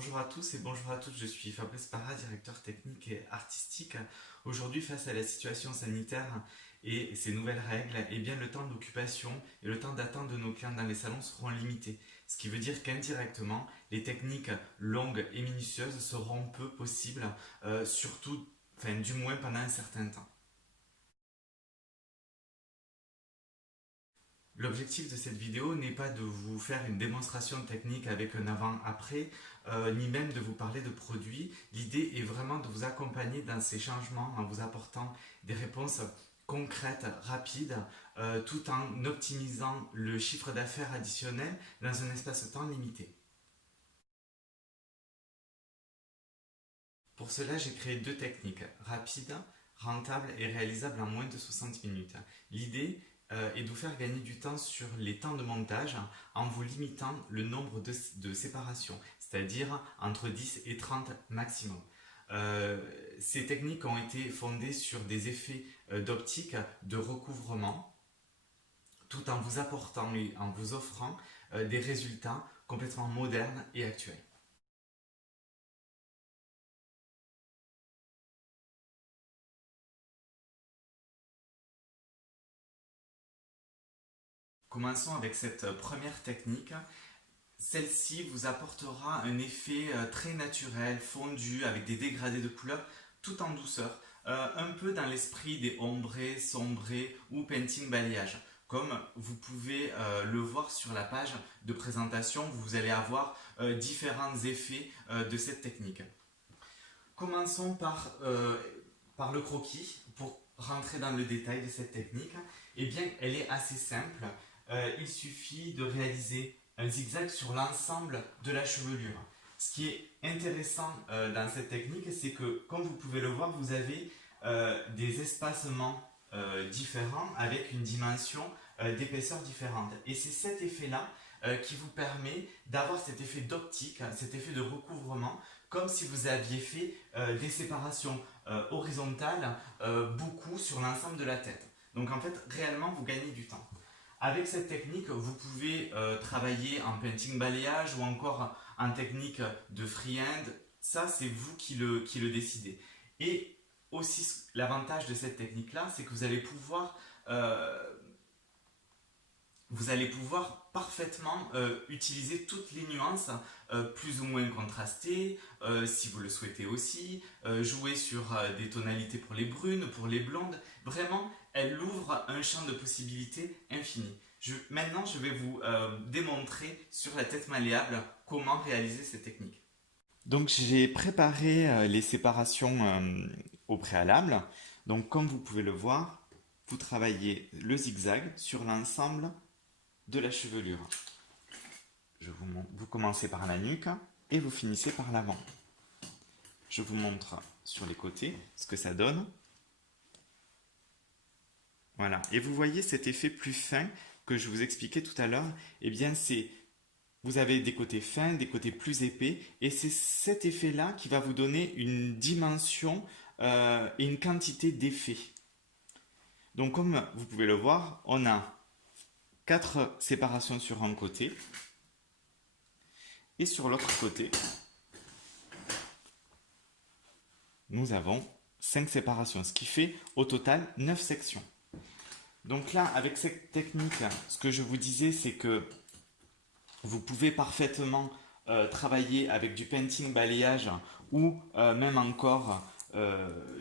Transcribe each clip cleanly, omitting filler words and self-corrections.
Bonjour à tous et bonjour à toutes, je suis Fabrice Parra, directeur technique et artistique. Aujourd'hui, face à la situation sanitaire et ces nouvelles règles, eh bien, le temps d'occupation et le temps d'attente de nos clients dans les salons seront limités. Ce qui veut dire qu'indirectement, les techniques longues et minutieuses seront peu possibles, surtout, enfin, du moins pendant un certain temps. L'objectif de cette vidéo n'est pas de vous faire une démonstration technique avec un avant-après, ni même de vous parler de produits. L'idée est vraiment de vous accompagner dans ces changements en vous apportant des réponses concrètes, rapides, tout en optimisant le chiffre d'affaires additionnel dans un espace-temps limité. Pour cela, j'ai créé deux techniques, rapides, rentables et réalisables en moins de 60 minutes. L'idée est de vous faire gagner du temps sur les temps de montage en vous limitant le nombre de séparations, c'est-à-dire entre 10 et 30 maximum. Ces techniques ont été fondées sur des effets d'optique, de recouvrement, tout en vous apportant et en vous offrant des résultats complètement modernes et actuels. Commençons avec cette première technique. Celle-ci vous apportera un effet très naturel, fondu, avec des dégradés de couleurs, tout en douceur, un peu dans l'esprit des ombrés, sombrés ou painting balayage. Comme vous pouvez le voir sur la page de présentation, vous allez avoir différents effets de cette technique. Commençons par le croquis pour rentrer dans le détail de cette technique. Eh bien, elle est assez simple. Il suffit de réaliser un zigzag sur l'ensemble de la chevelure. Ce qui est intéressant dans cette technique, c'est que, comme vous pouvez le voir, vous avez des espacements différents avec une dimension d'épaisseur différente. Et c'est cet effet-là qui vous permet d'avoir cet effet d'optique, cet effet de recouvrement, comme si vous aviez fait des séparations horizontales beaucoup sur l'ensemble de la tête. Donc en fait, réellement, vous gagnez du temps. Avec cette technique, vous pouvez travailler en painting balayage ou encore en technique de freehand. Ça, c'est vous qui le décidez. Et aussi, l'avantage de cette technique-là, c'est que vous allez pouvoir parfaitement utiliser toutes les nuances plus ou moins contrastées, si vous le souhaitez aussi, jouer sur des tonalités pour les brunes, pour les blondes. Vraiment, elle ouvre un champ de possibilités infini. Maintenant, je vais vous démontrer sur la tête malléable comment réaliser cette technique. Donc, j'ai préparé les séparations au préalable. Donc, comme vous pouvez le voir, vous travaillez le zigzag sur l'ensemble de la chevelure. Vous commencez par la nuque et vous finissez par l'avant. Je vous montre sur les côtés ce que ça donne. Voilà. Et vous voyez cet effet plus fin que je vous expliquais tout à l'heure. Eh bien, vous avez des côtés fins, des côtés plus épais, et c'est cet effet-là qui va vous donner une dimension et une quantité d'effets. Donc, comme vous pouvez le voir, on a 4 séparations sur un côté, et sur l'autre côté, nous avons 5 séparations, ce qui fait au total 9 sections. Donc là, avec cette technique, ce que je vous disais, c'est que vous pouvez parfaitement travailler avec du painting balayage ou même encore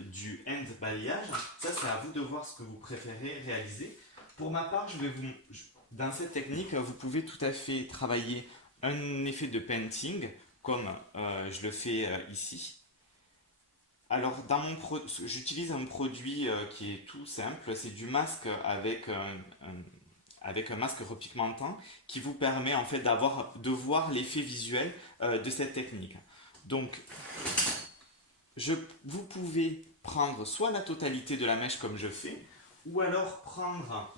du hand balayage. Ça, c'est à vous de voir ce que vous préférez réaliser. Pour ma part, dans cette technique, vous pouvez tout à fait travailler un effet de painting, comme je le fais ici. Alors, j'utilise un produit qui est tout simple, c'est du masque avec un masque repigmentant qui vous permet en fait de voir l'effet visuel de cette technique. Donc, vous pouvez prendre soit la totalité de la mèche comme je fais, ou alors prendre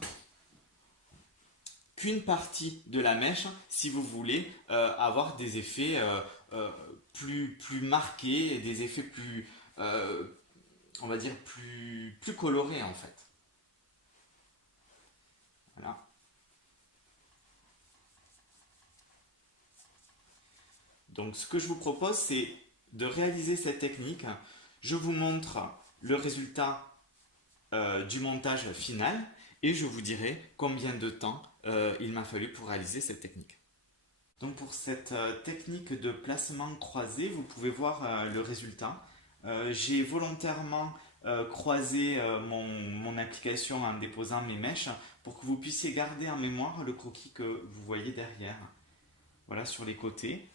qu'une partie de la mèche si vous voulez avoir des effets plus marqués, des effets plus, on va dire, plus colorés en fait. Voilà. Donc ce que je vous propose, c'est de réaliser cette technique. Je vous montre le résultat du montage final et je vous dirai combien de temps il m'a fallu pour réaliser cette technique. Donc pour cette technique de placement croisé, vous pouvez voir le résultat. J'ai volontairement croisé mon application en déposant mes mèches pour que vous puissiez garder en mémoire le croquis que vous voyez derrière. Voilà, sur les côtés.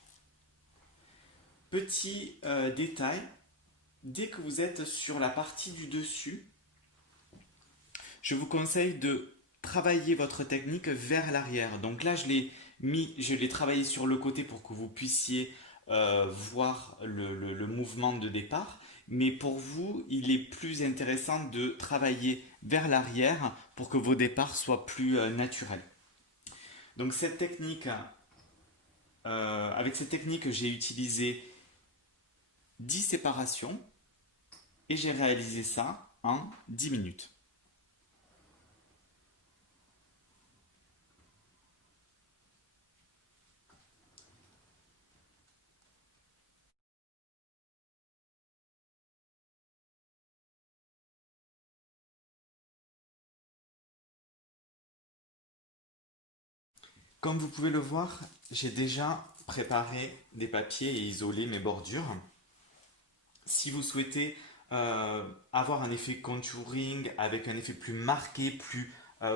Petit détail, dès que vous êtes sur la partie du dessus, je vous conseille de travailler votre technique vers l'arrière. Donc là, je l'ai travaillé sur le côté pour que vous puissiez voir le mouvement de départ. Mais pour vous, il est plus intéressant de travailler vers l'arrière pour que vos départs soient plus naturels. Donc avec cette technique, j'ai utilisé 10 séparations et j'ai réalisé ça en 10 minutes. Comme vous pouvez le voir, j'ai déjà préparé des papiers et isolé mes bordures. Si vous souhaitez avoir un effet contouring avec un effet plus marqué, plus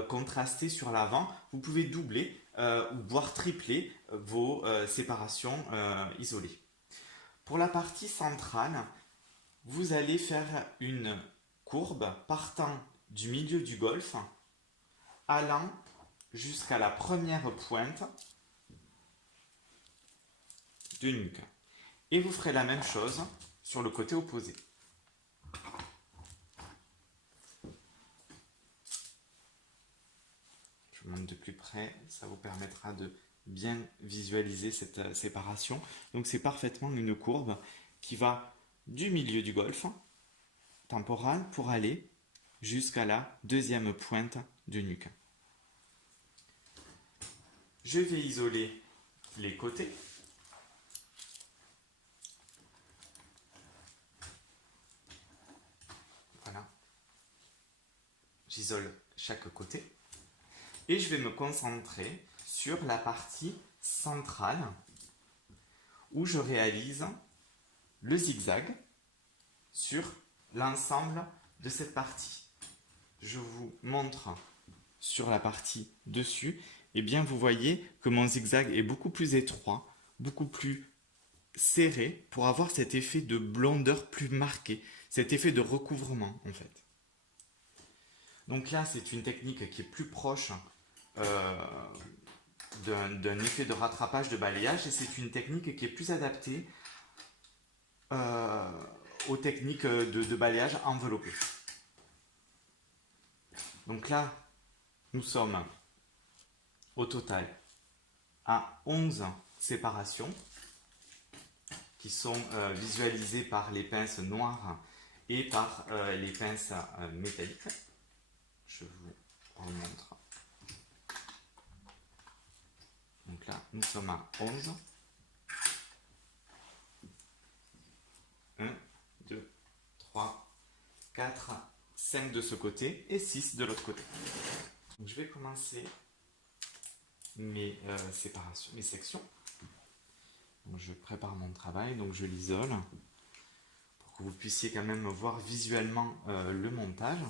contrasté sur l'avant, vous pouvez doubler ou voire tripler vos séparations isolées. Pour la partie centrale, vous allez faire une courbe partant du milieu du golfe, allant jusqu'à la première pointe de nuque. Et vous ferez la même chose sur le côté opposé. Je vous montre de plus près, ça vous permettra de bien visualiser cette séparation. Donc c'est parfaitement une courbe qui va du milieu du golfe temporal pour aller jusqu'à la deuxième pointe de nuque. Je vais isoler les côtés. Voilà. J'isole chaque côté. Et je vais me concentrer sur la partie centrale où je réalise le zigzag sur l'ensemble de cette partie. Je vous montre sur la partie dessus. Et bien vous voyez que mon zigzag est beaucoup plus étroit, beaucoup plus serré pour avoir cet effet de blondeur plus marqué, cet effet de recouvrement en fait. Donc là c'est une technique qui est plus proche d'un effet de rattrapage de balayage et c'est une technique qui est plus adaptée aux techniques de balayage enveloppé. Donc là nous sommes au total à 11 séparations qui sont visualisées par les pinces noires et par les pinces métalliques. Je vous remontre. Donc là, nous sommes à 11. 1, 2, 3, 4, 5 de ce côté et 6 de l'autre côté. Donc je vais commencer mes séparations, mes sections. Donc je prépare mon travail, donc je l'isole pour que vous puissiez quand même voir visuellement le montage.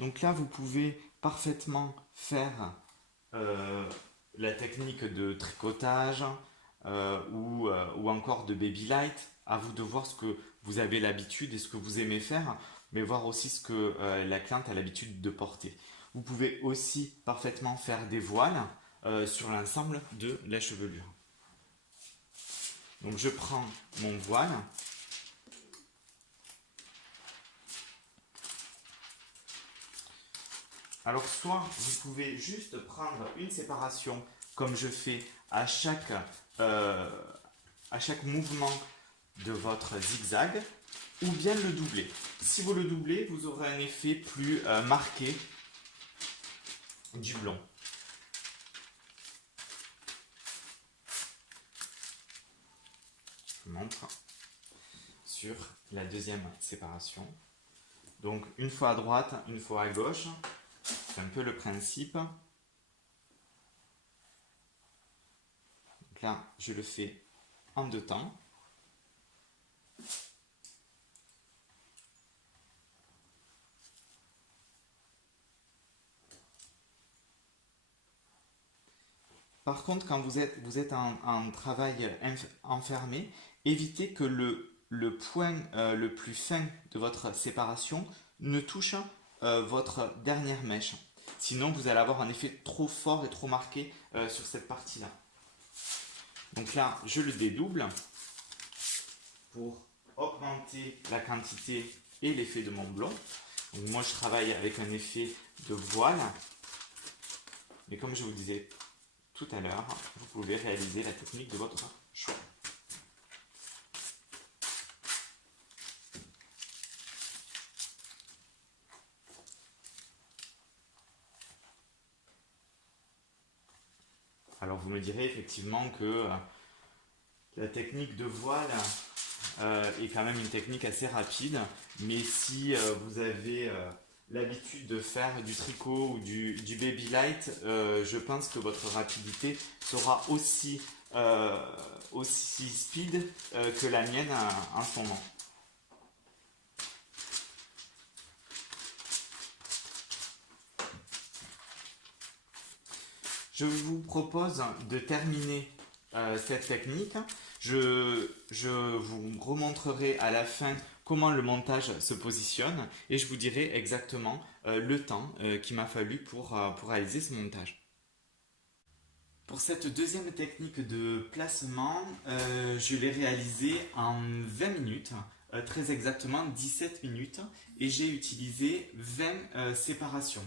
Donc là, vous pouvez parfaitement faire la technique de tricotage ou encore de baby light. À vous de voir ce que vous avez l'habitude et ce que vous aimez faire, mais voir aussi ce que la cliente a l'habitude de porter. Vous pouvez aussi parfaitement faire des voiles sur l'ensemble de la chevelure. Donc je prends mon voile. Alors soit vous pouvez juste prendre une séparation comme je fais à chaque mouvement de votre zigzag ou bien le doubler. Si vous le doublez, vous aurez un effet plus marqué du blond. Je vous montre sur la deuxième séparation. Donc une fois à droite, une fois à gauche. C'est un peu le principe. Donc là, je le fais en deux temps. Par contre, quand vous êtes en travail enfermé, évitez que le point le plus fin de votre séparation ne touche votre dernière mèche. Sinon, vous allez avoir un effet trop fort et trop marqué sur cette partie-là. Donc là, je le dédouble pour augmenter la quantité et l'effet de mon blond. Donc moi, je travaille avec un effet de voile. Mais comme je vous disais tout à l'heure, vous pouvez réaliser la technique de votre choix. Alors vous me direz effectivement que la technique de voile est quand même une technique assez rapide, mais si vous avez l'habitude de faire du tricot ou du baby light, je pense que votre rapidité sera aussi speed que la mienne en ce moment. Je vous propose de terminer cette technique. Je vous remontrerai à la fin comment le montage se positionne et je vous dirai exactement le temps qu'il m'a fallu pour réaliser ce montage. Pour cette deuxième technique de placement, je l'ai réalisée en 20 minutes, très exactement 17 minutes, et j'ai utilisé 20 séparations.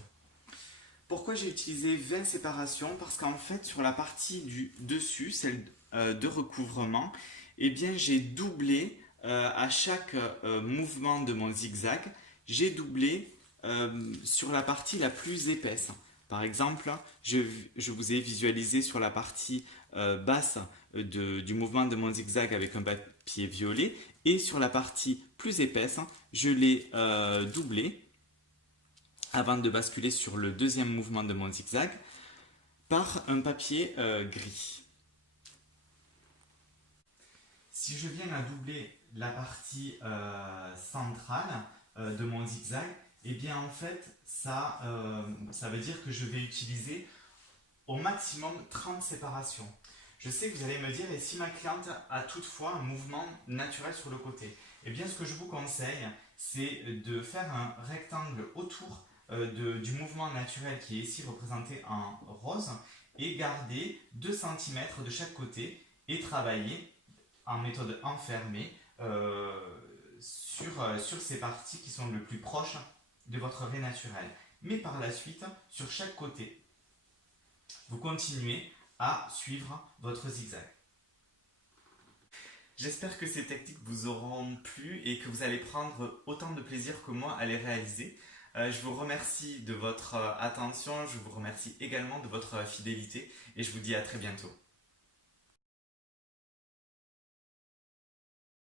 Pourquoi j'ai utilisé 20 séparations? Parce qu'en fait, sur la partie du dessus, celle de recouvrement, eh bien, j'ai doublé à chaque mouvement de mon zigzag, j'ai doublé sur la partie la plus épaisse. Par exemple, je vous ai visualisé sur la partie basse du mouvement de mon zigzag avec un papier violet, et sur la partie plus épaisse, je l'ai doublé avant de basculer sur le deuxième mouvement de mon zigzag par un papier gris. Si je viens à doubler la partie centrale de mon zigzag, et bien en fait ça veut dire que je vais utiliser au maximum 30 séparations. Je sais que vous allez me dire, et si ma cliente a toutefois un mouvement naturel sur le côté, et bien ce que je vous conseille, c'est de faire un rectangle autour du mouvement naturel qui est ici représenté en rose et garder 2 cm de chaque côté et travailler en méthode enfermée sur ces parties qui sont le plus proches de votre raie naturelle. Mais par la suite, sur chaque côté, vous continuez à suivre votre zigzag. J'espère que ces techniques vous auront plu et que vous allez prendre autant de plaisir que moi à les réaliser. Je vous remercie de votre attention, je vous remercie également de votre fidélité et je vous dis à très bientôt.